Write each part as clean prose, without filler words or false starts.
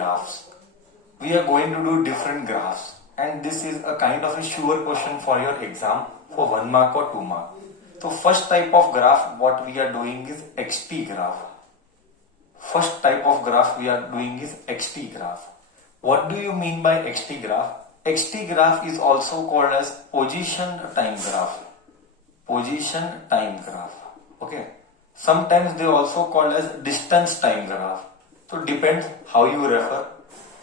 graphs. We are going to do different graphs, and this is a kind of a sure question for your exam for 1 mark or 2 mark. So first type of graph what we are doing is XT graph. First type of graph we are doing is XT graph. What do you mean by XT graph? XT graph is also called as position time graph. Position time graph. Okay. Sometimes they also called as distance time graph. So depends how you refer.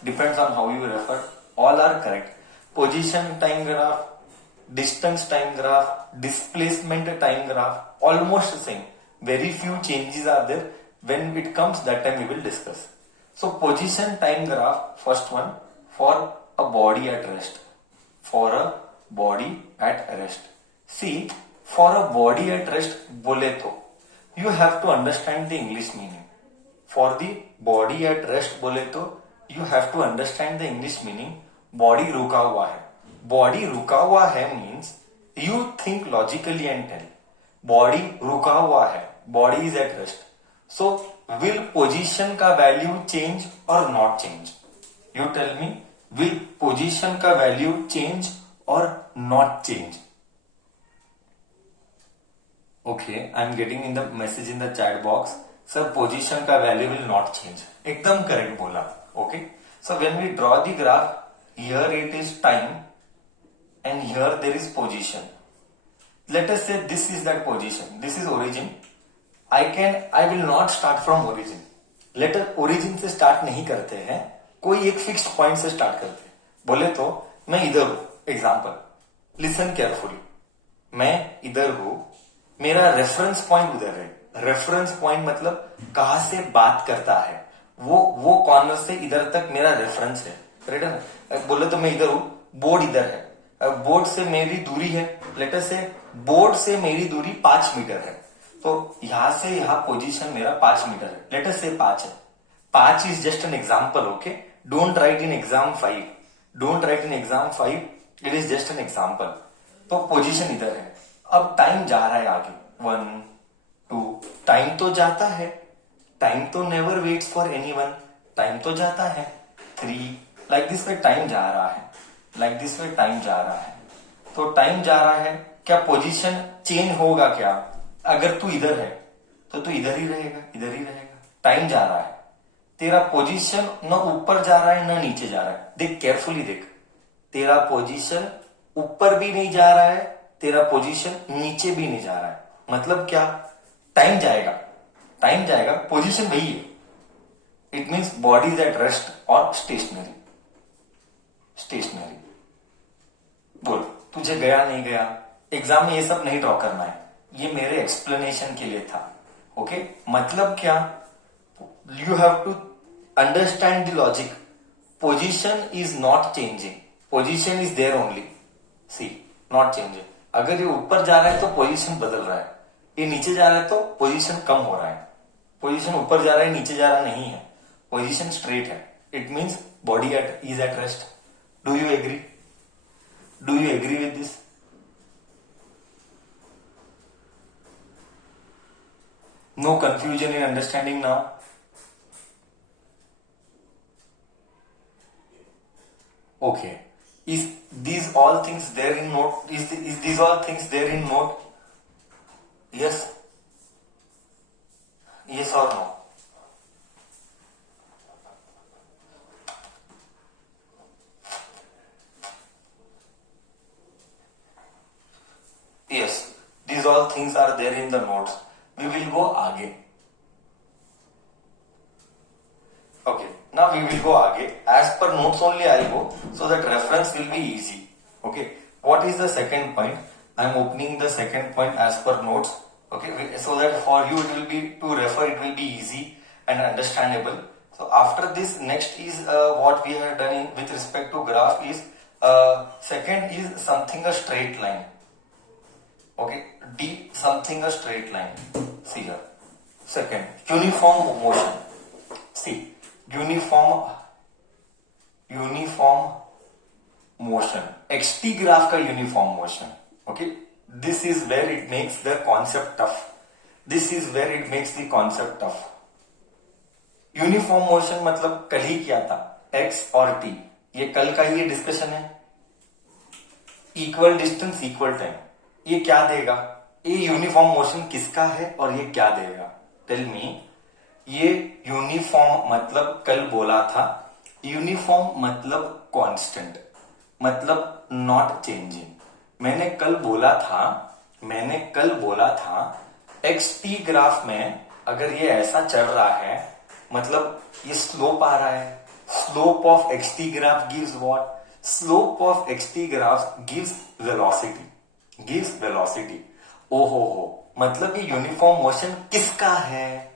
Depends on how you refer. All are correct. Position time graph, distance time graph, displacement time graph, almost the same. Very few changes are there. When it comes, that time we will discuss. So position time graph, first one, for a body at rest. For a body at rest. See, for a body at rest, bole to, you have to understand the English meaning. For the body at rest bole to, you have to understand the English meaning. Body रुका हुआ है. Body रुका हुआ है means you think logically and tell. Body रुका हुआ है. Body is at rest. So will position का value change or not change? You tell me, will position का value change or not change? Okay, I am getting in the message in the chat box. Sir, position का value will not change. एकदम correct बोला. Okay. So when we draw the graph, here it is time and here there is position. Let us say this is that position. This is origin. I will not start from origin. Let us origin से start नहीं करते हैं. कोई एक fixed point से start करते हैं. बोले तो मैं इधर हूं. Example. Listen carefully. मैं इधर हूं. मेरा रेफरेंस पॉइंट उधर है. रेफरेंस पॉइंट मतलब कहां से बात करता है. वो कॉर्नर से इधर तक मेरा रेफरेंस है. राइट है ना. बोले तो मैं इधर हूं. बोर्ड इधर है. बोर्ड से मेरी दूरी है. लेटर से बोर्ड से मेरी दूरी 5 मीटर है. तो यहां से यहां पोजीशन मेरा 5 मीटर है. लेटर से 5 है. 5 is just an example. Okay. Don't write in exam 5. Don't write in exam 5. It is just an example. तो पोजीशन इधर है. अब टाइम जा रहा है आगे. 1 2. टाइम तो जाता है. टाइम तो never waits for anyone. Time तो जाता है. 3. लाइक दिस वे टाइम जा रहा है. लाइक दिस वे टाइम जा रहा है. तो टाइम जा रहा है. क्या पोजीशन चेंज होगा क्या? अगर तू इधर है तो तू इधर ही रहेगा. इधर ही रहेगा. टाइम जा रहा है. तेरा पोजीशन न ऊपर जा रहा है न नीचे जा रहा है. देख केयरफुली देख. तेरा पोजीशन ऊपर भी नहीं जा रहा है. तेरा पोजीशन नीचे भी नहीं जा रहा है. मतलब क्या? टाइम जाएगा. टाइम जाएगा. पोजीशन वही है. It means body is at rest और स्टेशनरी. स्टेशनरी. बोल तुझे गया नहीं गया. एग्जाम में ये सब नहीं ड्रॉ करना है. ये मेरे एक्सप्लेनेशन के लिए था. ओके. मतलब क्या? You have to understand the logic. Position is not changing. Position is there only. See not changing. अगर ये ऊपर जा रहा है तो पोजीशन बदल रहा है. ये नीचे जा रहा है तो पोजीशन कम हो रहा है. पोजीशन ऊपर जा रहा है नीचे जा रहा नहीं है. पोजीशन स्ट्रेट है. It means body is at rest. Do you agree? Do you agree with this? No confusion in understanding now. Okay. Is these all things there in note? Is these all things there in note? Yes. Yes or no? Yes. These all things are there in the notes. We will go आगे. Okay. Now we will go आगे. As per notes only I go, so that reference will be easy. Okay. What is the second point? I am opening the second point as per notes. Okay. So that for you it will be to refer. It will be easy and understandable. So after this, next is what we have done with respect to graph is second is something a straight line. Okay. D something a straight line. See here. Second, uniform motion. See, uniform motion. XT graph का uniform motion. Okay. This is where it makes the concept tough. This is where it makes the concept tough. Uniform motion मतलब कल ही क्या था, x और T, ये कल का ही discussion है। इक्वल डिस्टेंस इक्वल टाइम, ये क्या देगा, ये यूनिफॉर्म मोशन किसका है और ये क्या देगा, टेल मी। ये यूनिफॉर्म मतलब कल बोला था, यूनिफॉर्म मतलब कांस्टेंट, मतलब नॉट चेंजिंग। मैंने कल बोला था एक्स टी ग्राफ में अगर ये ऐसा चल रहा है मतलब ये स्लोप आ रहा है, slope of x T graph gives what, slope of x T graph gives velocity. ओहो हो, मतलब ये यूनिफॉर्म मोशन किसका है,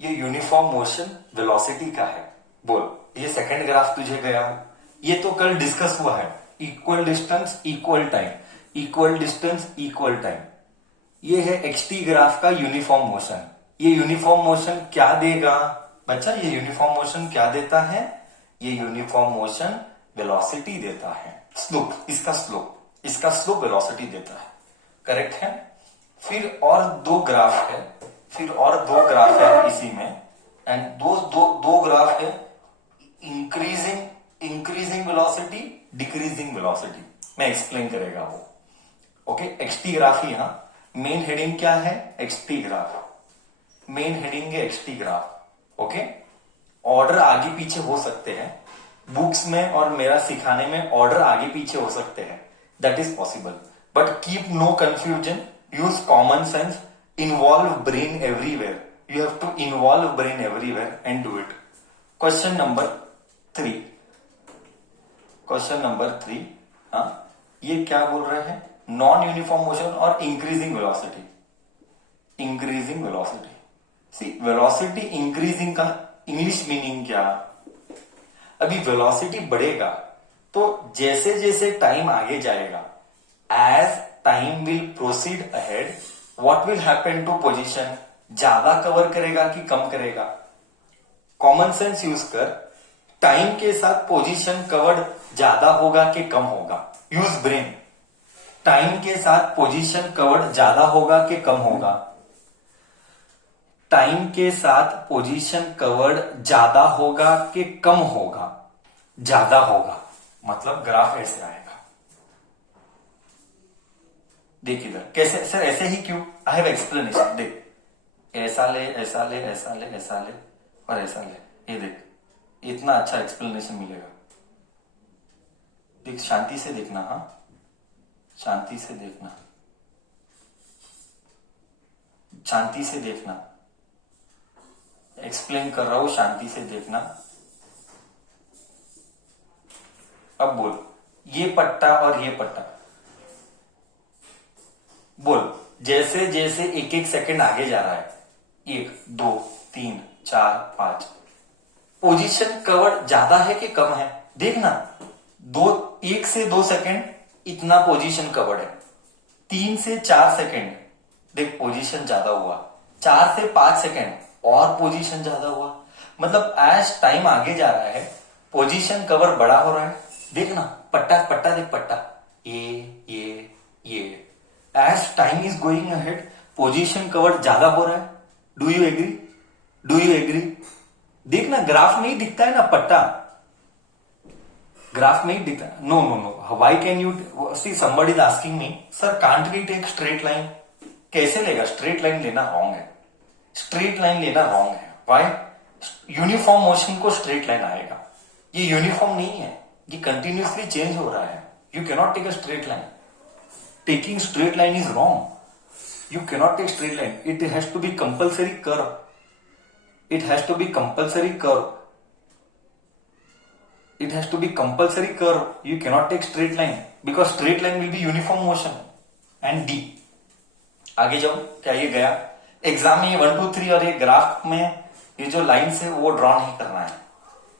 ये यूनिफॉर्म मोशन वेलोसिटी का है। बोल, ये सेकंड ग्राफ तुझे गया, ये तो कल डिस्कस हुआ है, equal distance equal time, equal distance equal time. ये है एक्स टी ग्राफ का यूनिफॉर्म मोशन। ये यूनिफॉर्म मोशन क्या देगा बच्चा, ये यूनिफॉर्म मोशन क्या देता है, ये यूनिफॉर्म मोशन वेलोसिटी देता है, स्लोप, इसका स्लोप वेलोसिटी देता है, करेक्ट है। फिर और दो ग्राफ है इसी में, एंड दो ग्राफ है, इंक्रीजिंग वेलोसिटी, डिक्रीजिंग वेलोसिटी, मैं एक्सप्लेन करेगा वो। ओके, एक्सटी ग्राफ ही, यहां मेन हेडिंग क्या है, एक्सटी ग्राफ, मेन हेडिंग है एक्सटी ग्राफ। ओके, ऑर्डर आगे पीछे हो सकते हैं बुक्स में और मेरा सिखाने में, ऑर्डर आगे पीछे हो सकते हैं, that is possible, but keep no confusion, use common sense, involve brain everywhere, you have to involve brain everywhere and do it. Question number 3, हाँ, ये क्या बोल रहे हैं, नॉन यूनिफॉर्म मोशन और increasing velocity. See velocity increasing का English meaning क्या, अभी वेलोसिटी बढ़ेगा तो जैसे जैसे टाइम आगे जाएगा, as time will proceed ahead, what will happen to position, ज्यादा कवर करेगा कि कम करेगा। कॉमन सेंस यूज कर, टाइम के साथ पोजीशन कवर्ड ज्यादा होगा कि कम होगा, यूज ब्रेन, टाइम के साथ पोजीशन कवर्ड ज्यादा होगा कि कम होगा, टाइम के साथ पोजीशन कवर्ड ज्यादा होगा कि कम होगा, ज्यादा होगा, मतलब ग्राफ ऐसे आएगा। देख इधर कैसे सर, ऐसे ही क्यों, आई हैव एक्सप्लेनेशन, देख ऐसा ले ऐसा ले ऐसा ले ऐसा ले और ऐसा ले, ये देख इतना अच्छा एक्सप्लेनेशन मिलेगा। देख शांति से देखना, हाँ शांति से देखना, शांति से देखना, एक्सप्लेन कर रहा हूं, शांति से देखना। अब बोल, ये पट्टा और ये पट्टा, बोल जैसे जैसे एक एक सेकंड आगे जा रहा है, 1 2 3 4 5, पोजीशन कवर ज्यादा है कि कम है, देखना, 1 से 2 सेकंड इतना पोजीशन कवर्ड है, 3 से 4 सेकंड देख पोजीशन ज्यादा हुआ, 4 से 5 सेकंड और पोजीशन ज्यादा हुआ, मतलब एज टाइम आगे जा रहा है पोजीशन कवर बड़ा हो रहा है। देखना पट्टा पट्टा देख, पट्टा ये as time is going ahead position cover ज्यादा हो रहा है। Do you agree? देखना ग्राफ में ही दिखता है ना पट्टा, ग्राफ में ही दिखता है। No, why can you see, somebody is asking me sir can't we take straight line, कैसे लेगा, स्ट्रेट लाइन लेना रॉन्ग है, स्ट्रेट लाइन लेना रॉन्ग है। व्हाई, यूनिफॉर्म मोशन को स्ट्रेट लाइन आएगा, ये यूनिफॉर्म नहीं है, ये कंटिन्यूसली चेंज हो रहा है, you cannot take a straight line, taking straight line is wrong, you cannot take straight line, it has to be compulsory curve, it has to be compulsory curve, you cannot take straight line because straight line will be uniform motion। and D, आगे जाओ, क्या ये गया exam में, ये 1 2 3 और ये graph में ये जो लाइन्स है वो ड्रॉ नहीं करना है,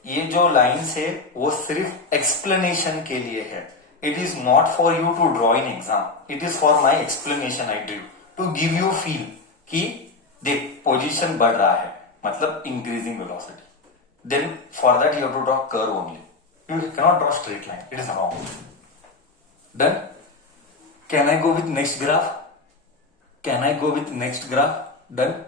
ये जो लाइन्स है वो सिर्फ एक्सप्लेनेशन के लिए है, it is not for you to draw in exam, it is for my explanation, I drew to give you feel कि देख पोजीशन बढ़ रहा है मतलब increasing velocity, then for that you have to draw curve only, you cannot draw straight line, it is wrong. Done, can I go with next graph, done.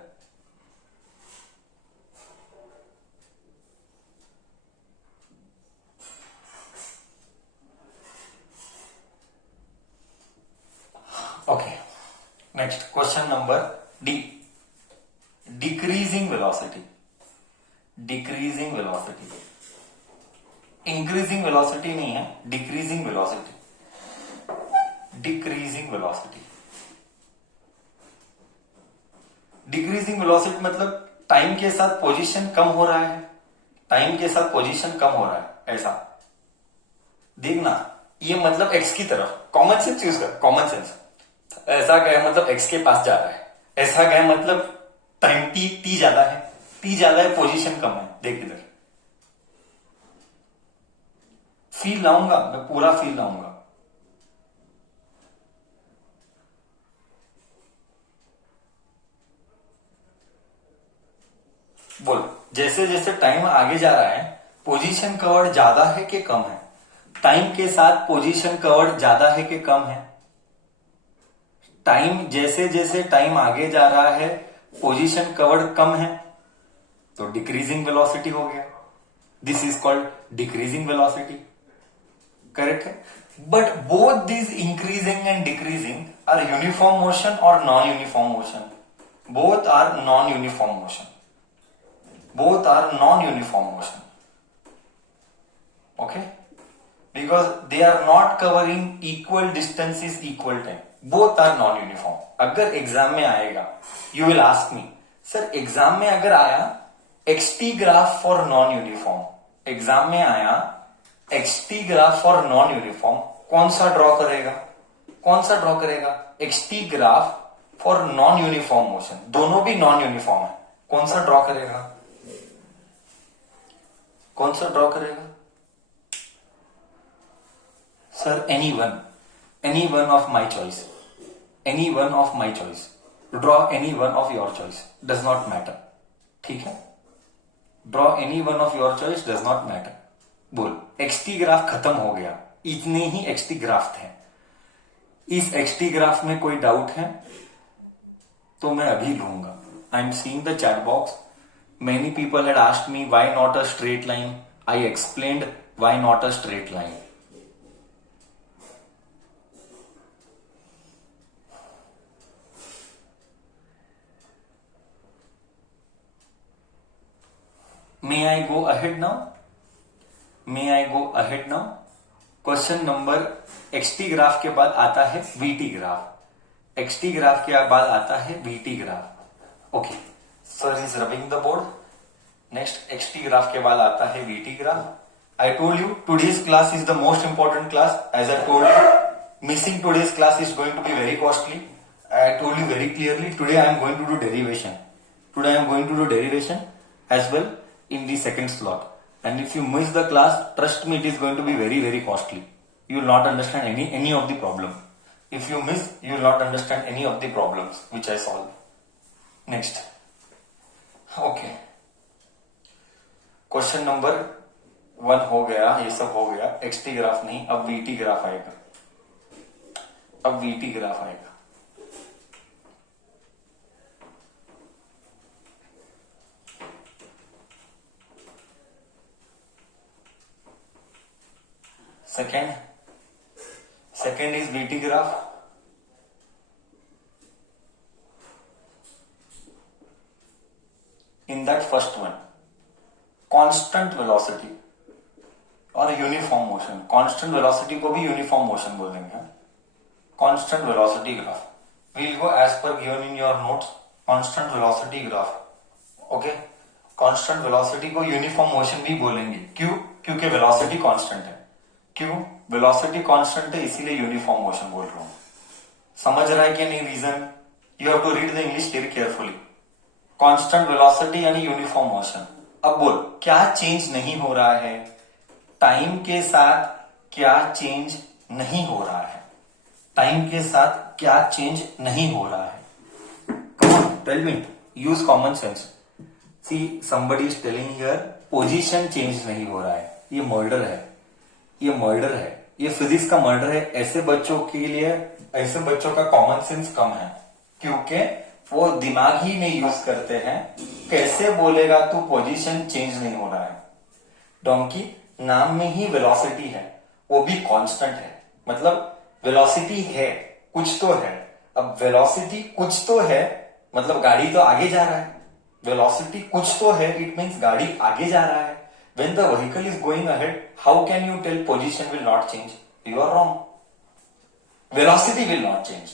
Next question number D, decreasing velocity. Decreasing velocity, increasing velocity नहीं है, decreasing velocity. Decreasing velocity, decreasing velocity मतलब time के साथ position कम हो रहा है, time के साथ पोजीशन कम हो रहा है, ऐसा देखना। ये मतलब एक्स की तरफ, कॉमन सेंस यूज कर, कॉमन सेंस। ऐसा गया मतलब एक्स के पास जा रहा है, ऐसा गया मतलब टाइम टी ज्यादा है, टी ज्यादा है, पोजीशन कम है। देख इधर, फील लाऊंगा मैं, पूरा फील लाऊंगा। बोल, जैसे जैसे टाइम आगे जा रहा है पोजीशन कवर्ड ज्यादा है कि कम है? टाइम के साथ पोजीशन कवर्ड ज्यादा है कि कम है? टाइम, जैसे जैसे टाइम आगे जा रहा है पोजीशन कवर्ड कम है, तो डिक्रीजिंग वेलोसिटी हो गया। This is called decreasing velocity, correct है। But both this increasing and decreasing are uniform motion और non uniform motion. Both are non uniform motion, both are non-uniform motion, okay, because they are not covering equal distances equal time, both are non-uniform। अगर exam में आएगा, you will ask me, sir exam में अगर आया xt graph for non uniform, exam में आया xt graph for non uniform, कौन सा ड्रॉ करेगा? कौन सा ड्रॉ करेगा? xt graph for non uniform motion, दोनों भी नॉन यूनिफॉर्म है, कौन सा ड्रॉ करेगा? कौन सा ड्रॉ करेगा? Sir any one of my choice, any one of my choice, draw any one of your choice, does not matter, ठीक है। Draw any one of your choice, does not matter. बोल, XT graph खत्म हो गया, इतने ही XT graph थे। इस XT graph में कोई डाउट है तो मैं अभी लूंगा। I am seeing the chat box. Many people had asked me why not a straight line. I explained why not a straight line. May I go ahead now? May I go ahead now? Question number, xt graph के बाद आता है vt graph, xt graph के बाद आता है vt graph. Okay, sir is rubbing the board. Next xt graph के बाद आता है vt graph. I told you today's class is the most important class, as I told you missing today's class is going to be very costly. I told you very clearly today I am going to do derivation, today I am going to do derivation as well in the second slot, and if you miss the class, trust me, it is going to be very very costly. You will not understand any of the problem. If you miss, you will not understand any of the problems which I solve. Next, okay, question number 1 हो गया, ये सब हो गया। xt graph नहीं, अब vt graph आएगा, अब vt ग्राफ आएगा। second is vt graph। in that first one, constant velocity और यूनिफॉर्म मोशन, कांस्टेंट वेलोसिटी को भी यूनिफॉर्म मोशन बोल देंगे। Constant velocity graph, we'll go as per given in your notes, constant velocity graph, okay. Constant velocity को uniform motion भी बोलेंगे, क्यों? क्योंकि वेलोसिटी कांस्टेंट है। क्यों? वेलोसिटी कांस्टेंट है, इसीलिए यूनिफॉर्म मोशन बोल रहा हूं। समझ रहा है कि नहीं reason? You have to read the English very carefully. Constant velocity यानी यूनिफॉर्म मोशन। अब बोल, क्या चेंज नहीं हो रहा है? टाइम के साथ क्या चेंज नहीं हो रहा है? टाइम के साथ क्या चेंज नहीं हो रहा है? Come on, tell me, use common sense. See, somebody is telling here position change नहीं हो रहा है। ये मर्डर है, ये मर्डर है, ये फिजिक्स का मर्डर है। ऐसे बच्चों के लिए, ऐसे बच्चों का कॉमन सेंस कम है, क्योंकि वो दिमाग ही नहीं यूज करते हैं। कैसे बोलेगा तू पोजीशन चेंज नहीं हो रहा है? डोंकी, नाम में ही वेलोसिटी है, वो भी कांस्टेंट है, मतलब वेलोसिटी है, कुछ तो है, अब वेलोसिटी कुछ तो है, मतलब गाड़ी तो आगे जा रहा है, वेलोसिटी कुछ तो है, इट मीन्स गाड़ी आगे जा रहा है. When the vehicle is going ahead, how can you tell position will not change? You are wrong. Velocity will not change.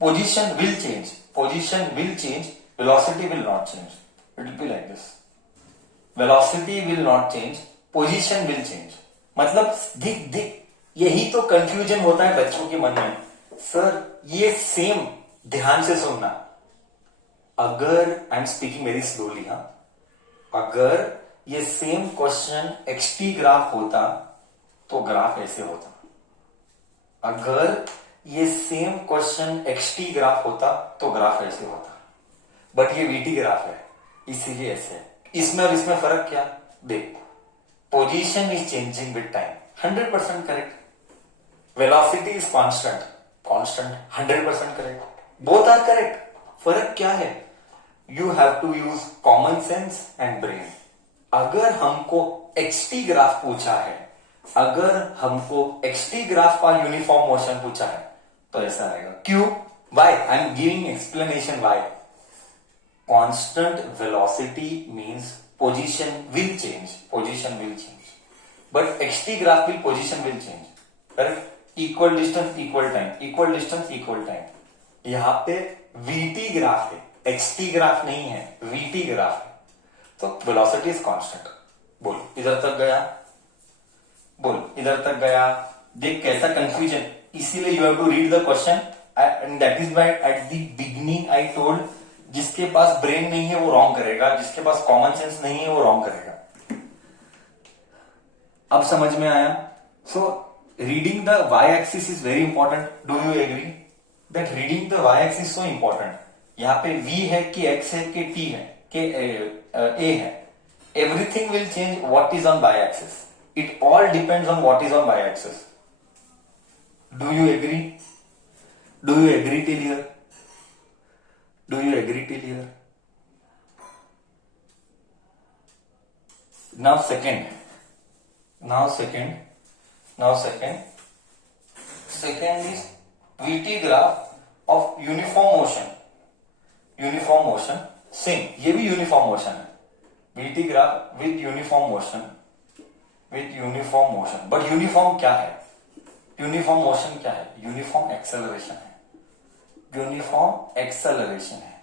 Position will change. Position will change. Velocity will not change. It will be like this. Velocity will not change. Position will change. मतलब दिख यही तो confusion होता है बच्चों के मन में. सर ये सेम, ध्यान से सुनना. अगर I am speaking very slowly, हाँ, अगर ये सेम क्वेश्चन एक्सटी ग्राफ होता तो ग्राफ ऐसे होता. अगर ये सेम क्वेश्चन एक्सटी ग्राफ होता तो ग्राफ ऐसे होता. बट ये वीटी ग्राफ है, इसीलिए ऐसे है. इसमें और इसमें फर्क क्या? देख, position is changing with time, 100% correct. Velocity is constant, constant, 100% correct. Both are correct. फर्क क्या है? You have to use common sense and brain. अगर हमको एक्सटी ग्राफ पूछा है, अगर हमको एक्सटी ग्राफ का यूनिफॉर्म मोशन पूछा है तो ऐसा आएगा. क्यों? Why? I am giving explanation why. Constant velocity means position will change, position will change. But xt graph will position will change. Correct. Equal distance equal time, equal distance equal time. यहां पे VT graph है, XT graph नहीं है, vt graph है. तो velocity is constant. बोल इधर तक गया, बोल इधर तक गया. देख कैसा कंफ्यूजन. इसीलिए you have to read the question and that is why at the beginning I told, जिसके पास ब्रेन नहीं है वो रॉन्ग करेगा, जिसके पास कॉमन सेंस नहीं है वो रॉन्ग करेगा. अब समझ में आया? So reading the y axis is very important. Do you agree that reading the y axis so important? यहां पे v है कि x है कि t है कि a है. Everything will change what is on y axis. It all depends on what is on y axis. Do you agree? Do you agree till here? Do you agree till here? Now second, now second, now second, second is vt graph of uniform motion. Uniform motion same, ये भी uniform motion है. Vt graph with uniform motion, with uniform motion. But uniform क्या है? Uniform motion क्या है? Uniform acceleration है. Uniform acceleration है.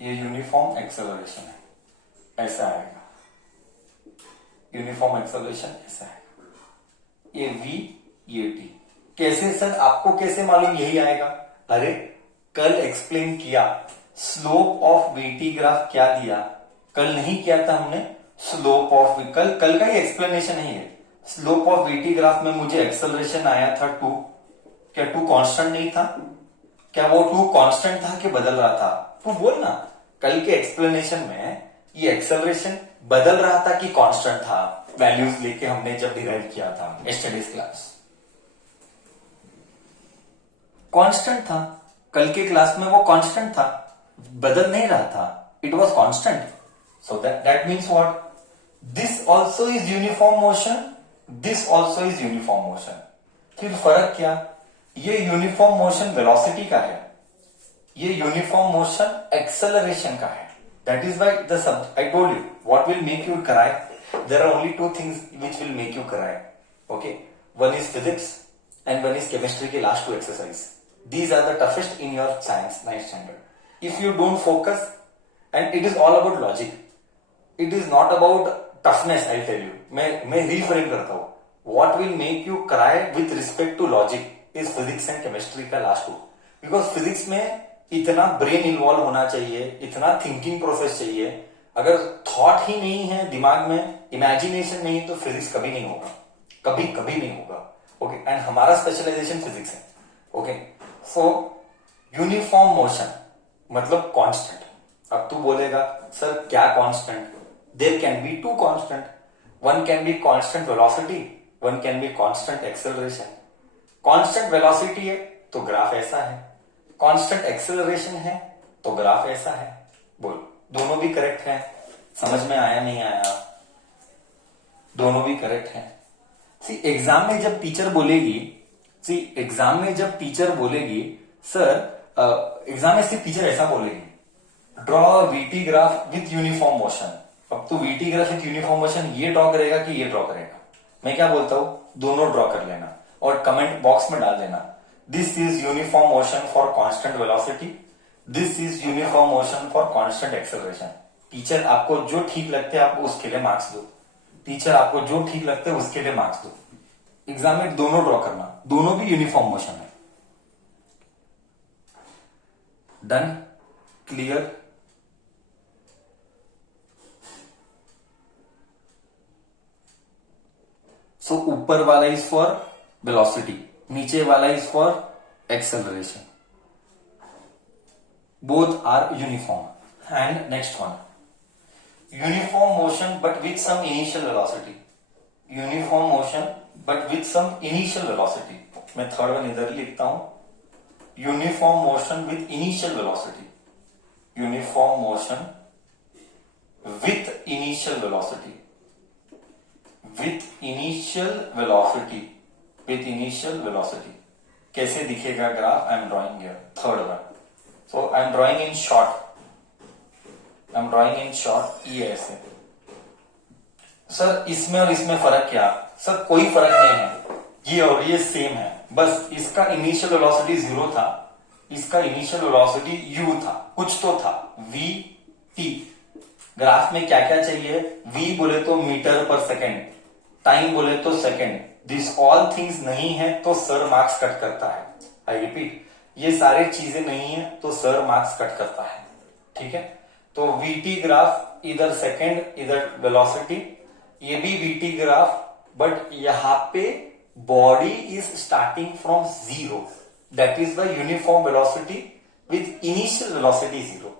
ये यूनिफॉर्म एक्सेलरेशन है. ऐसा आएगा यूनिफॉर्म एक्सेलरेशन, ऐसा है. ये v, ये t. कैसे सर? आपको कैसे मालूम यही आएगा? अरे कल एक्सप्लेन किया. स्लोप ऑफ वीटी ग्राफ क्या दिया? कल नहीं किया था हमने. स्लोप ऑफ, कल का ही एक्सप्लेनेशन नहीं है. स्लोप ऑफ वीटी ग्राफ में मुझे एक्सेलरेशन आया था 2. क्या 2 कांस्टेंट नहीं था? क्या वो 2 कांस्टेंट था कि बदल रहा था? तू बोल ना. कल के एक्सप्लेनेशन में ये एक्सेलरेशन बदल रहा था कि कांस्टेंट था? वैल्यूज लेके हमने जब डिराइव किया था यस्टरडेज क्लास, कांस्टेंट था. कल के क्लास में वो कांस्टेंट था, बदल नहीं रहा था. It was constant. So that means what? This also is uniform motion, this also is uniform motion. फिर फर्क क्या? ये यूनिफॉर्म मोशन वेलोसिटी का है, ये यूनिफॉर्म मोशन एक्सेलरेशन का है. That is why the sub I told you what will make you cry. There are only 2 things which will make you cry. Okay, one is physics and one is chemistry के last 2 exercise. These are the toughest in your science 9th standard. If you don't focus, and it is all about logic. It is not about toughness, I'll tell you. मैं reframe करता हूँ. What will make you cry with respect to logic is physics and chemistry का last 2. Because physics में इतना brain involve होना चाहिए, इतना thinking process चाहिए. अगर thought ही नहीं है दिमाग में, imagination नहीं, तो physics कभी नहीं होगा, कभी नहीं होगा. ओके, एंड हमारा स्पेशलाइजेशन फिजिक्स है. ओके, सो यूनिफॉर्म मोशन मतलब कांस्टेंट. अब तू बोलेगा सर क्या constant? There can be 2 constant. One can be constant velocity, one can be constant acceleration. Constant velocity है तो ग्राफ ऐसा है, कांस्टेंट एक्सेलरेशन है तो ग्राफ ऐसा है. बोल, दोनों भी करेक्ट है? समझ में आया नहीं आया? दोनों भी करेक्ट है. सी, एग्जाम में जब टीचर बोलेगी सी एग्जाम में जब टीचर बोलेगी सर, एग्जाम में सिर्फ टीचर ऐसा बोलेगी draw VT graph with uniform motion. अब तो VT graph with uniform motion ये ड्रॉ करेगा कि ये ड्रॉ करेगा? मैं क्या बोलता हूं, दोनों ड्रॉ कर लेना और कमेंट बॉक्स में डाल देना this is uniform motion for constant velocity, this is uniform motion for constant acceleration. Teacher आपको जो ठीक लगते हैं आप उसके लिए मार्क्स दो, टीचर आपको जो ठीक लगता है उसके लिए मार्क्स दो। एग्जाम में दोनों ड्रॉ करना, दोनों भी यूनिफॉर्म मोशन है। Done, clear? सो ऊपर वाला इज फॉर वेलोसिटी, नीचे वाला is for acceleration, both are uniform. And next one, uniform motion but with some initial velocity, uniform motion but with some initial velocity. मैं third one इधर लिखता हूं, uniform motion with initial velocity, uniform motion with initial velocity, with initial velocity, with initial velocity. कैसे दिखेगा graph? I am drawing here third one. So I am drawing in short, I am drawing in short. ये ऐसे। Sir इसमें और इसमें फर्क क्या? Sir कोई फर्क नहीं है, ये और ये सेम है, बस इसका इनिशियल वेलोसिटी 0 था, इसका इनिशियल वेलोसिटी u था, कुछ तो था v t। ग्राफ में क्या क्या चाहिए? v बोले तो मीटर पर सेकेंड, टाइम बोले तो सेकेंड, दिस ऑल थिंग्स नहीं है तो सर मार्क्स कट करता है। आई रिपीट, ये सारी चीजें नहीं है तो सर मार्क्स कट करता है। ठीक है, तो vt ग्राफ इधर सेकेंड इधर वेलोसिटी, ये भी vt ग्राफ, बट यहां पे body is starting from 0, that is the uniform velocity with initial velocity 0।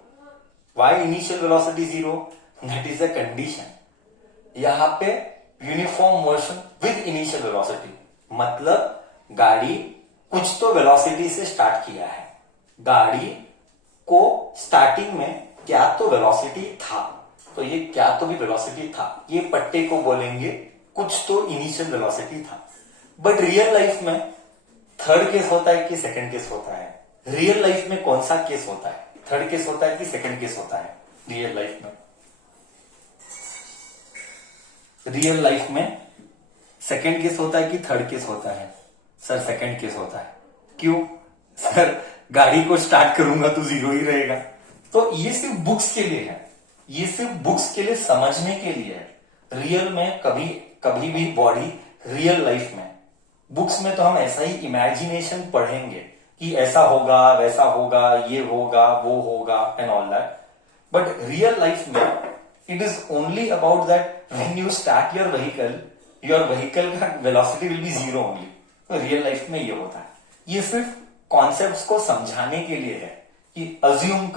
Why initial velocity 0? That is a condition. यहां पे uniform motion with initial velocity, मतलब गाड़ी कुछ तो वेलोसिटी से स्टार्ट किया है, गाड़ी को स्टार्टिंग में क्या तो वेलोसिटी था, तो ये क्या तो भी वेलोसिटी था, ये पट्टे को बोलेंगे कुछ तो इनिशियल वेलोसिटी था। बट रियल लाइफ में थर्ड केस होता है कि सेकंड केस होता है? रियल लाइफ में कौन सा केस होता है? थर्ड केस होता है कि सेकंड केस होता है? रियल लाइफ में, रियल लाइफ में सेकंड केस होता है कि थर्ड केस होता है? सर सेकंड केस होता है। क्यों? सर गाड़ी को स्टार्ट करूंगा तो 0 ही रहेगा। तो ये सिर्फ बुक्स के लिए है, ये सिर्फ बुक्स के लिए समझने के लिए है। रियल में कभी कभी भी बॉडी, रियल लाइफ में, बुक्स में तो हम ऐसा ही इमेजिनेशन पढ़ेंगे कि ऐसा होगा वैसा होगा, ये होगा वो होगा and all that. But real life में it is only about that when you start your vehicle का वेलोसिटी विल बी 0 ओनली। तो रियल लाइफ में ये होता है। ये सिर्फ कॉन्सेप्ट्स को समझाने के लिए है कि अज्यूम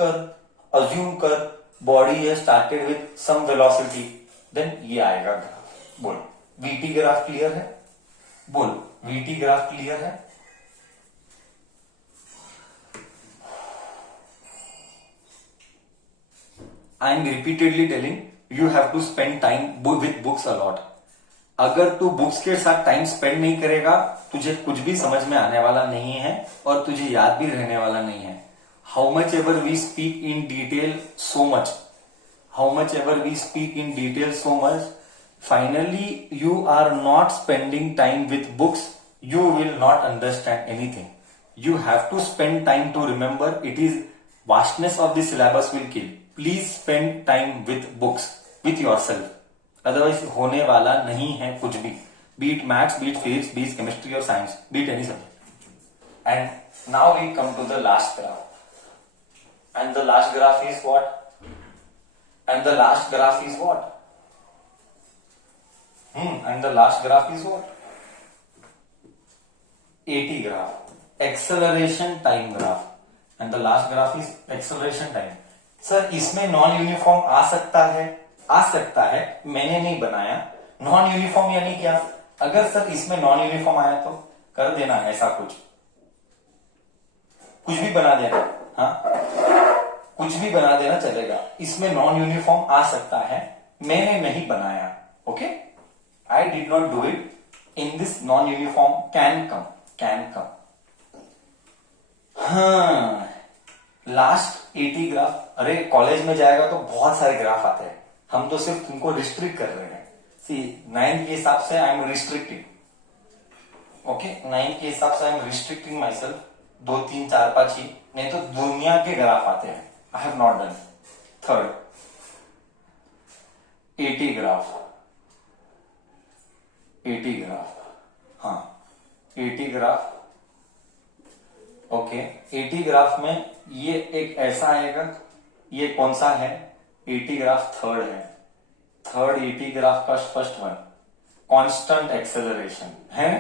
कर बॉडी है started with some velocity, then ये आएगा ग्राफ। बोल वीटी ग्राफ क्लियर है? बोल वीटी ग्राफ क्लियर है? I am repeatedly telling you have to spend time with books a lot. अगर तू बुक्स के साथ टाइम स्पेंड नहीं करेगा, तुझे कुछ भी समझ में आने वाला नहीं है और तुझे याद भी रहने वाला नहीं है। How much ever we speak in detail so much, how much ever we speak in detail so much, finally you are not spending time with books, you will not understand anything. You have to spend time to remember. It is vastness of the syllabus will kill. Please spend time with books, with yourself. Otherwise होने वाला नहीं है कुछ भी, be it maths, be it physics, be it chemistry or science, be it any subject. And now we come to the last graph. And the last graph is what? And the last graph is what? And the last graph is what? AT graph, acceleration time graph. And the last graph is acceleration time. Sir इसमें non uniform आ सकता है? आ सकता है, मैंने नहीं बनाया। Non uniform यानी क्या? अगर सर इसमें नॉन यूनिफॉर्म आया तो कर देना ऐसा कुछ भी बना देना, हाँ कुछ भी बना देना चलेगा। इसमें नॉन यूनिफॉर्म आ सकता है, मैंने नहीं बनाया। Okay, I did not do it. In this non-uniform can come. Can come. हाँ, लास्ट 80 ग्राफ, अरे कॉलेज में जाएगा तो बहुत सारे ग्राफ आते हैं, हम तो सिर्फ तुमको रिस्ट्रिक्ट कर रहे हैं। सी 9 के हिसाब से आई एम रिस्ट्रिक्टिंग, ओके 9 के हिसाब से I am restricting my self, 2 3 4 5 ही, नहीं तो दुनिया के ग्राफ आते हैं। I have not done. Third 80 graph, 80 graph, हाँ 80 ग्राफ, ओके 80 ग्राफ में ये एक ऐसा आएगा, ये कौन सा है, 80 ग्राफ थर्ड है, थर्ड 80 ग्राफ का फर्स्ट वन कांस्टेंट एक्सेलरेशन है।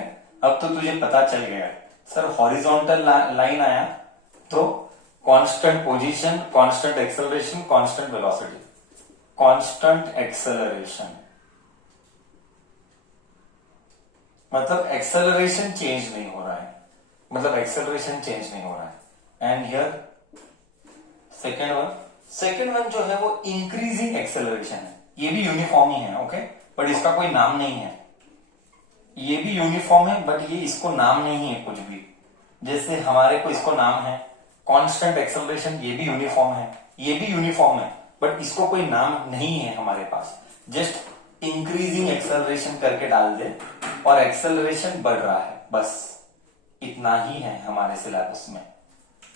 अब तो तुझे पता चल गया सर, हॉरिजॉन्टल लाइन आया तो constant position, constant acceleration, constant velocity. Constant acceleration मतलब एक्सेलरेशन चेंज नहीं हो रहा है, मतलब एक्सेलरेशन चेंज नहीं हो रहा है। एंड हियर सेकेंड वन जो है वो इंक्रीजिंग एक्सेलरेशन है, ये भी यूनिफॉर्म ही है, ओके बट इसका कोई नाम नहीं है। ये भी यूनिफॉर्म है बट ये इसको नाम नहीं है कुछ भी, जैसे हमारे को इसको नाम है कांस्टेंट एक्सेलरेशन, ये भी यूनिफॉर्म है, ये भी यूनिफॉर्म है बट इसको कोई नाम नहीं है हमारे पास। जस्ट इंक्रीजिंग एक्सेलरेशन करके डाल दे और एक्सेलरेशन बढ़ रहा है, बस इतना ही है हमारे सिलेबस में,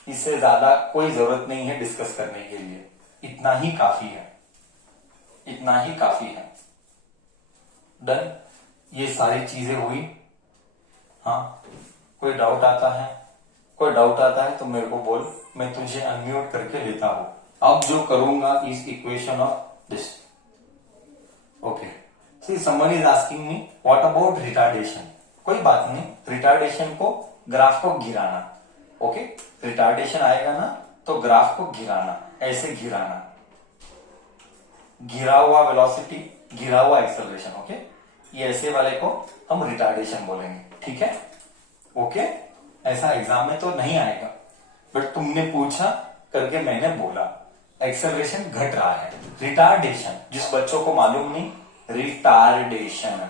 इससे ज्यादा कोई जरूरत नहीं है डिस्कस करने के लिए, इतना ही काफी है, इतना ही काफी है। डन, ये सारी चीजें हुई। हाँ, कोई डाउट आता है, कोई डाउट आता है तो मेरे को बोल, मैं तुझे अनम्यूट करके लेता हूं। अब जो करूंगा इस equation of this, okay see someone is asking me what about retardation. कोई बात नहीं, रिटार्डेशन को ग्राफ को गिराना, ओके रिटार्डेशन आएगा ना तो ग्राफ को गिराना, ऐसे गिराना, गिरा हुआ वेलोसिटी, गिरा हुआ एक्सेलरेशन, ओके ये ऐसे वाले को हम रिटार्डेशन बोलेंगे, ठीक है ओके। ऐसा एग्जाम में तो नहीं आएगा बट तुमने पूछा करके मैंने बोला, एक्सेलरेशन घट रहा है। रिटार्डेशन जिस बच्चों को मालूम नहीं, रिटार्डेशन,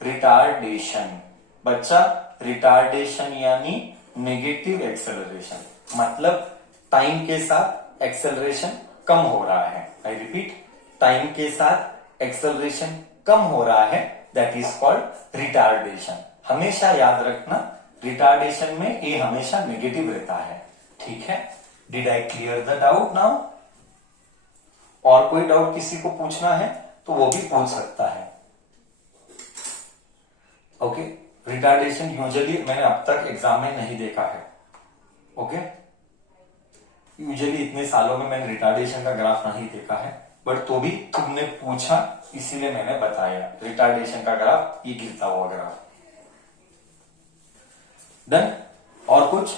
रिटार्डेशन बच्चा, रिटार्डेशन यानी नेगेटिव एक्सेलरेशन, मतलब टाइम के साथ एक्सेलरेशन कम हो रहा है। आई रिपीट, टाइम के साथ एक्सेलरेशन कम हो रहा है, दैट इज कॉल्ड रिटार्डेशन। हमेशा याद रखना, रिटार्डेशन में ए हमेशा नेगेटिव रहता है, ठीक है। Did I clear the doubt now? और कोई डाउट किसी को पूछना है तो वो भी पूछ सकता है, ओके रिटार्डेशन यूजुअली मैंने अब तक एग्जाम में नहीं देखा है, ओके यूजुअली इतने सालों में मैंने रिटार्डेशन का ग्राफ नहीं देखा है, बट तो भी तुमने पूछा इसीलिए मैंने बताया रिटार्डेशन का ग्राफ, ये गिरता हुआ ग्राफ। डन, और कुछ?